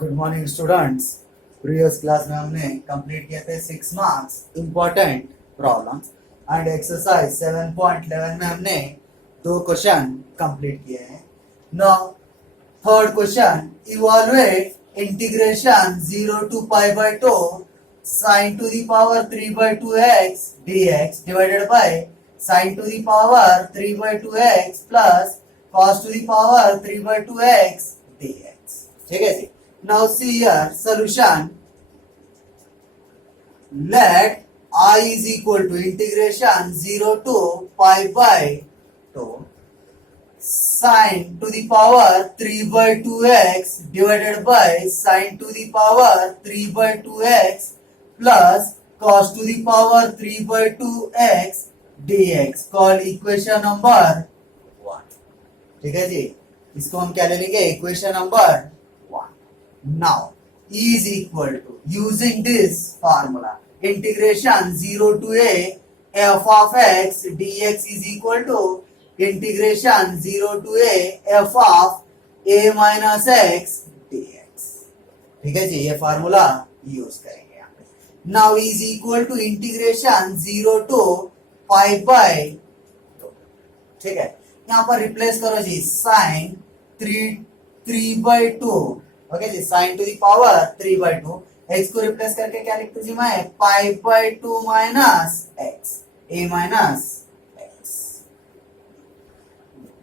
Good morning students. Previous class में हमने complete किए थे 6 marks important problems and exercise 7.11 में हमने 2 क्वेश्चन कंप्लीट किए हैं। Now third question, evaluate integration 0 to pi by 2 sin to the power 3 by 2x dx divided by sin to the power 3 by 2x plus cos to the power 3 by 2x dx। ठीक है जी। Now see here solution. Let I is equal to integration 0 to pi by 2 sin to the power 3 by 2x divided by sin to the power 3 by 2x plus cos to the power 3 by 2x dx called equation number 1। ठीक है जी, इसको हम क्या ले लेंगे, equation number 1। Now E is equal to, using this formula, integration 0 to a f of x dx is equal to integration 0 to a f of a minus x dx। ठीक है जी, ये फार्मूला यूज करेंगे। Now is equal to integration 0 to pi by 2। ठीक है, यहाँ पर replace करो जी साइन 3 बाय 2। ओके जी, sine to the power 3 by 2। X को रिप्लेस करके क्या लिखते जी मैं, pi by 2 minus x a minus x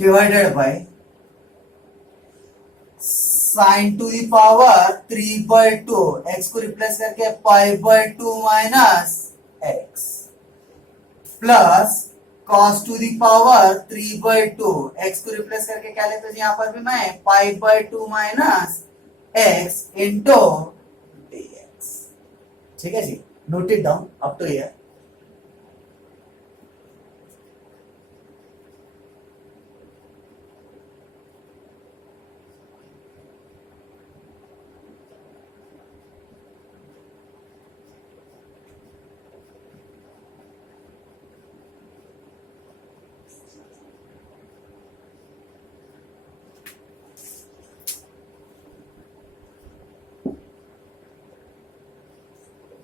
divided by sine to the power 3 by 2। X को रिप्लेस करके pi by 2 minus x plus cos to the power 3 by 2। X को replace करके क्या लेते हैं यहाँ पर भी मैं, pi by 2 minus x into dx। ठीक है जी, note it down up to here.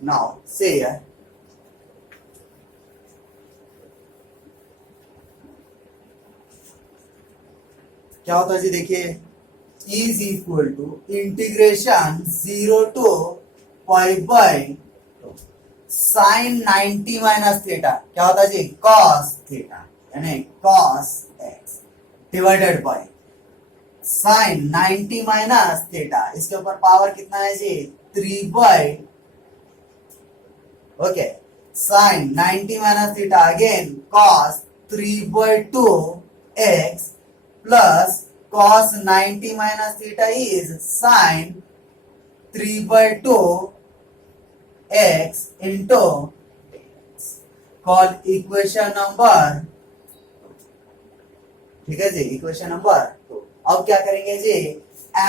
Now say here क्या होता है जी, देखिए is equal to integration 0 to pi by 2 sine 90 minus theta, क्या होता है जी, कॉस थीटा यानी cos x divided by sine 90 minus theta. इसके ऊपर पावर कितना है जी, 3 by, okay, sine 90 minus theta again cos 3 by 2 x plus cos 90 minus theta is sine 3 by 2 x into call equation number. ठीक है जी, equation number 2। अब क्या करेंगे जी,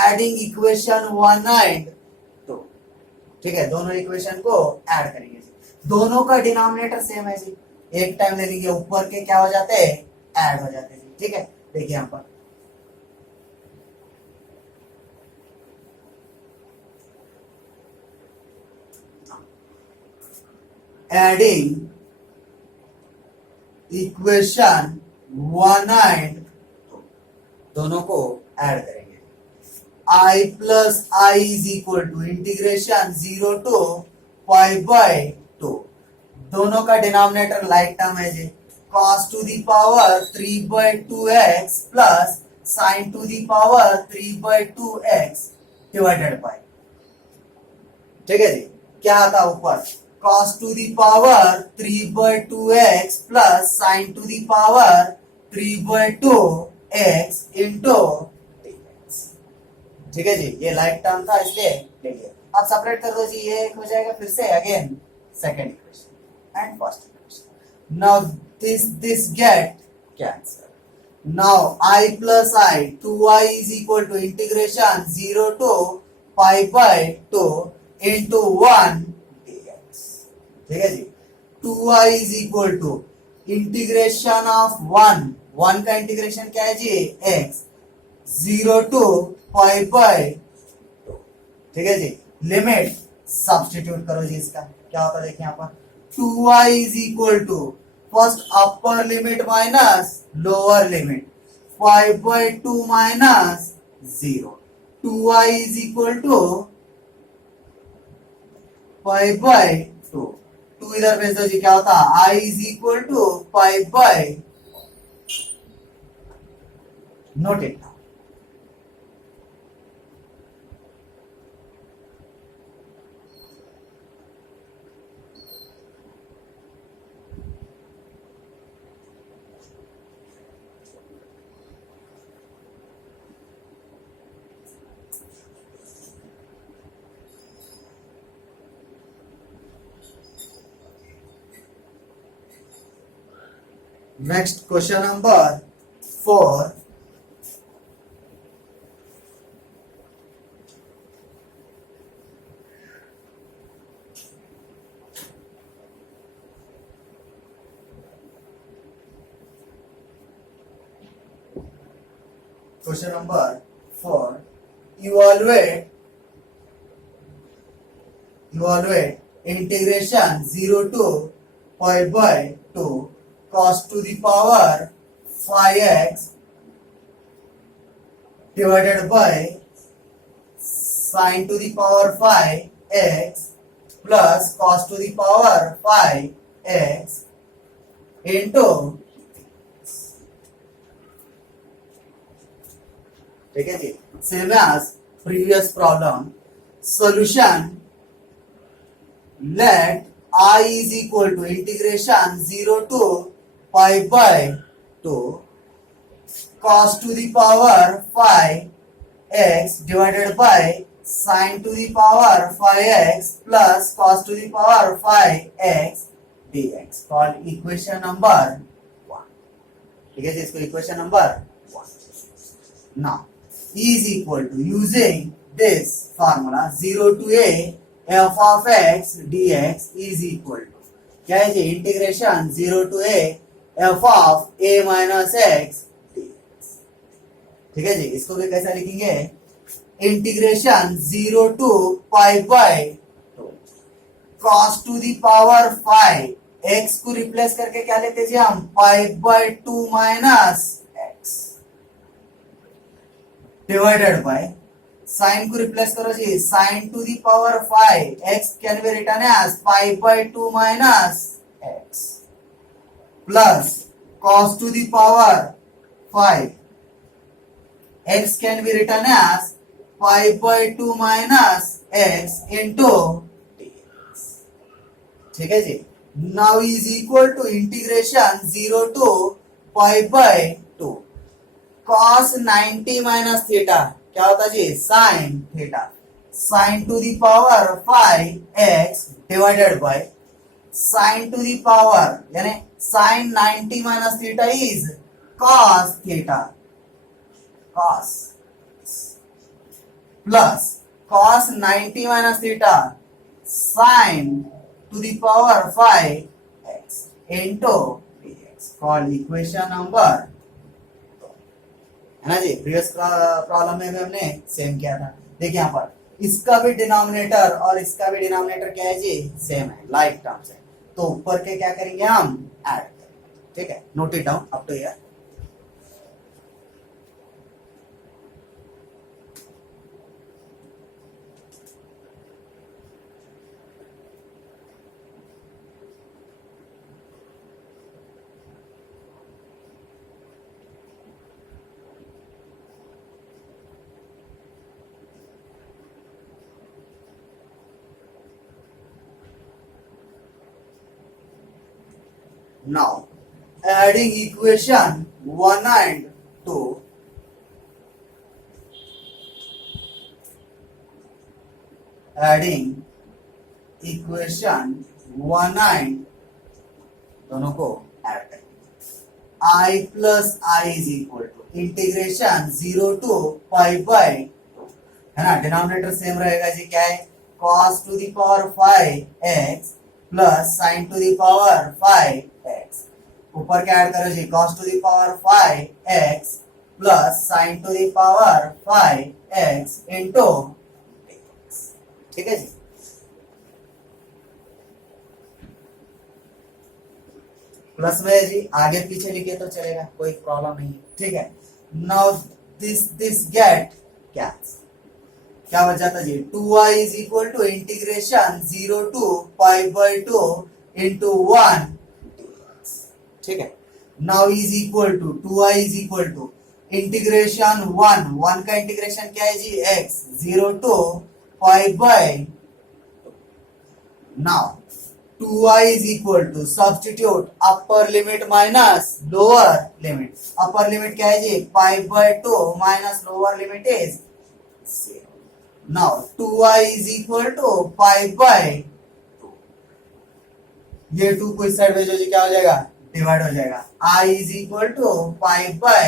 एडिंग इक्वेशन 1 एंड 2। ठीक है, दोनों इक्वेशन को ऐड करेंगे जी। दोनों का डिनोमिनेटर सेम है जी, एक टाइम ले लीजिए, ऊपर के क्या हो जाते हैं, ऐड हो जाते हैं जी। ठीक है, देखिए यहां पर एडिंग इक्वेशन 1 एंड 2, दोनों को ऐड करेंगे। I plus I is equal to integration 0 to pi by 2, दोनों का डिनोमिनेटर लाइक टर्म है जी, cos to the power 3 by 2x plus sin to the power 3 by 2x divided by. ठीक है जी, क्या आता ऊपर, cos to the power 3 by 2x plus sin to the power 3 by 2x into dx। ठीक है जी, ये लाइक टर्म था इसलिए ले लिया। अब सेपरेट कर दो जी, ये एक हो जाएगा, फिर से again second equation and first equation। Now this get cancelled. Now I plus I 2i is equal to integration 0 to pi by 2 into 1 dx। ठीक है जी, 2i is equal to integration of 1 का इंटीग्रेशन क्या है जी, x 0 to pi by 2। ठीक है जी। Limit substitute करो जी, इसका क्या होता है देखिए यहाँ पर 2y is equal to first upper limit minus lower limit 5/2 minus 0, 2y is equal to 5/2, 2 इधर भेज दो जी, क्या होता है I is equal to 5/, note it. Next question number 4. Question number 4. Evaluate integration 0 to pi by 2 cos to the power 5x divided by sin to the power 5x plus cos to the power 5x into, ठीक है जी, same as previous problem. Solution: let I is equal to integration 0 to pi by 2 cos to the power 5x divided by sin to the power 5x plus cos to the power 5x dx, called equation number 1. ठीक है जी, इसको equation number 1. Now is equal to, using this formula, 0 to a f of x dx is equal to, क्या है जी, integration 0 to a f of a minus x dx. ठीक है जी, इसको भी कैसा लिखेंगे, integration 0 to pi by 2 cos to the power 5 x को replace करके क्या लेते जी हम, pi by 2 minus x divided by, sine को रिप्लेस करो जी, sine to the power 5 x can be written as 5/2 minus x plus cos to the power 5 x can be written as 5/2 minus x into dx. ठीक है जी, now is equal to integration 0 to pi by 2 cos 90 minus theta, क्या होता है जी, sine theta, sine to the power 5x divided by sine to the power, यानी sine 90 minus theta is cos theta, cos plus cos 90 minus theta sine to the power 5x into dx, called equation number, है ना जी। Previous problem में भी हमने same किया था। देखिए यहाँ पर इसका भी डिनोमिनेटर और इसका भी डिनोमिनेटर क्या है जी, सेम है, लाइक टर्म्स है, तो ऊपर के क्या करेंगे हम, ऐड करेंगे। ठीक है, note it down up to here. Now, adding equation 1 and 2, adding equation 1 and दोनों को ऐड करेंगे। I plus I is equal to integration 0 to pi by 2, है ना, डिनोमिनेटर सेम रहेगा जी, क्या है, cos to the power 5x plus sin to the power 5x, ऊपर क्या ऐड करो जी, cos to the power 5x plus sin to the power 5x into dx. ठीक है जी। प्लस में है जी, आगे पीछे लिखे तो चलेगा, कोई प्रॉब्लम नहीं है, ठीक है। नाउ दिस गेट क्या बच जाता जी, 2y is equal to integration 0 to pi by 2 into 1, ठीक है। Now is equal to 2y is equal to integration 1 का इंटीग्रेशन क्या है जी, x 0 to pi by, now 2y is equal to substitute upper limit minus lower limit. Upper limit क्या है जी, pi by 2 minus lower limit is 0. Now 2y is equal to pi by 2. ये 2 को इस side भेजो जी, क्या हो जाएगा, divide हो जाएगा। I is equal to pi by,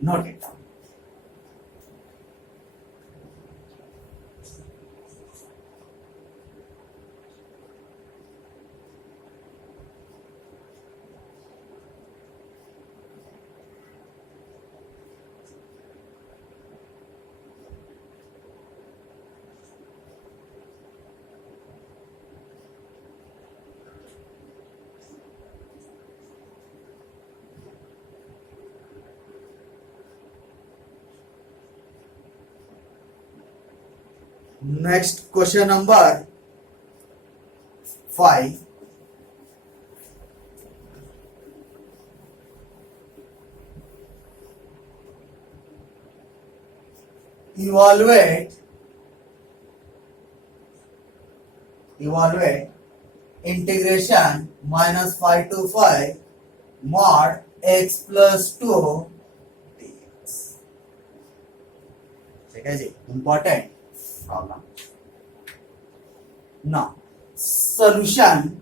note it down. Next question number 5. Evaluate integration minus 5 to 5 mod x plus 2 dx. ठीक है जी, important problem. Now solution,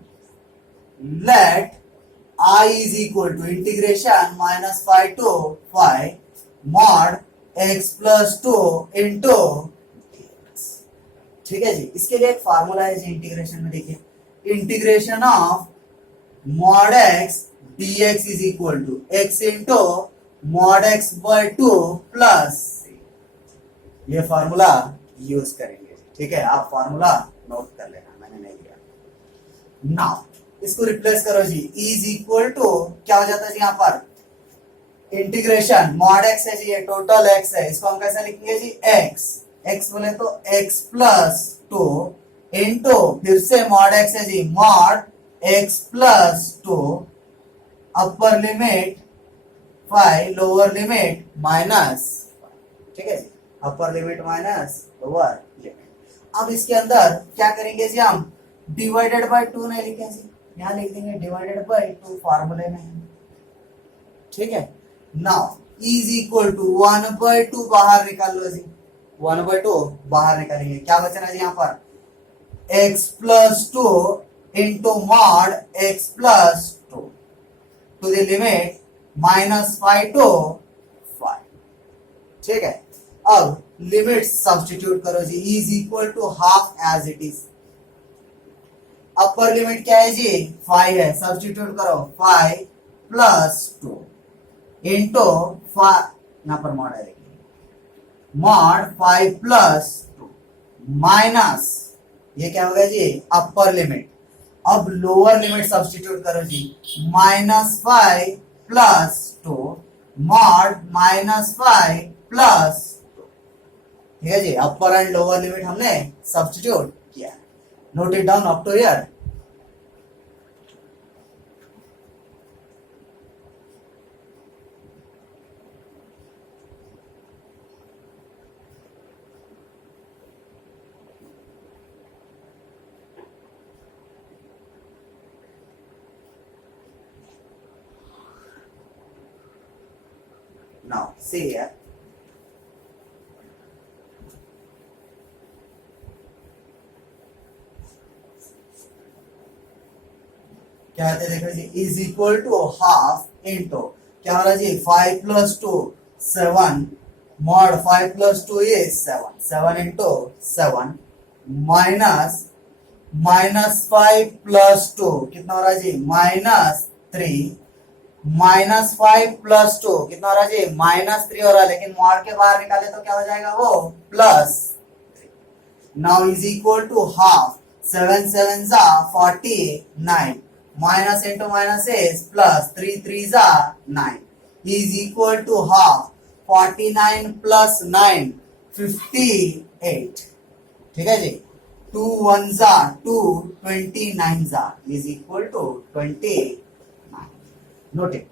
let I is equal to integration minus 5 to 5 mod x plus 2 into dx. ठीक है जी। इसके लिए एक formula है जी integration में, देखिए, integration of mod x dx is equal to x into mod x by 2 plus, ये formula use करेंगे, ठीक है। आप फार्मूला नोट कर लेना, मैंने नहीं लिया। नाउ इसको रिप्लेस करो जी, इज इक्वल टू क्या हो जाता है जी, यहाँ पर इंटीग्रेशन मॉड एक्स है जी, ये टोटल एक्स है, इसको हम कैसे लिखेंगे जी, एक्स बोले तो एक्स प्लस 2 इंटू फिर से मॉड एक्स है जी, mod x plus 2 upper limit 5 lower limit minus, ठीक है जी, upper limit minus lower limit. अब इसके अंदर क्या करेंगे जी, हम डिवाइडेड बाय 2 नहीं लिखेंगे जी, यहाँ लिख देंगे डिवाइडेड बाय 2 फार्मूले में, ठीक है। नाउ इज इक्वल टू 1/2 बाहर निकाल लो जी, 1/2 बाहर निकालेंगे, क्या बचना जी यहाँ पर, x plus 2 into mod x plus 2 to the limit -5 to 5, ठीक है। अब लिमिट सब्स्टिट्यूट करो जी, is equal to half as it is, upper limit क्या है जी, 5 है, सब्स्टिट्यूट करो 5 प्लस 2 इंटू 5, यहां पर मॉड है, मॉड 5 प्लस 2 माइनस, ये क्या होगा जी, अपर लिमिट। अब लोअर लिमिट सब्स्टिट्यूट करो जी, -5 प्लस 2 मॉड -5 प्लस 2, ठीक है जी। अपर एंड लोअर लिमिट हमने सब्स्टिट्यूट किया, note it down up to here. Now see here, क्या है देखो जी, is equal to half into क्या हो रहा है जी, 5 plus 2 7 mod 5 plus 2 is 7 into 7 minus -5 plus 2 कितना हो रहा है जी, -3 -5 + 2 कितना हो रहा है जी? -3 हो रहा है, लेकिन मॉड के बाहर निकाले तो क्या हो जाएगा वो? Plus. Now is equal to half, 7 7 जा 49, minus into minus is plus, 3 3 जा 9 इज इक्वल टू हाफ, 49 + 9 58। ठीक है जी, 2 1 जा 2, 29 जा is equal to 29। Note it.